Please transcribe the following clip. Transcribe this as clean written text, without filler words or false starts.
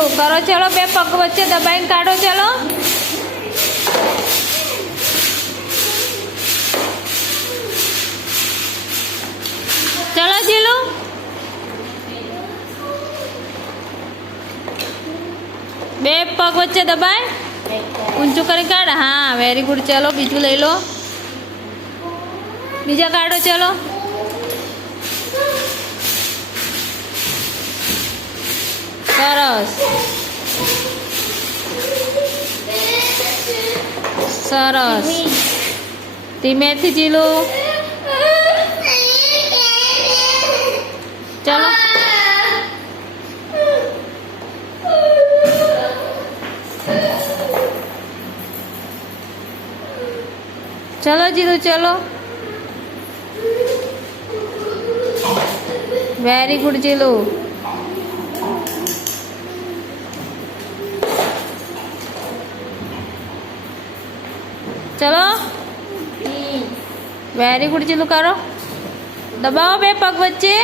જીલू करो चलो बे पग वच्चे दबाई काढो चलो चलो जीलू बे पग वच्चे दबाई ऊंचू कर काढ। हाँ वेरी गुड चलो बीजू लई लो बीजा काढो चलो सरस सरस धीमेथी जीलू चलो चलो जीलू चलो वेरी गुड जीलू चलो वेरी गुड जीलू करो दबाओ बे पग वच्चे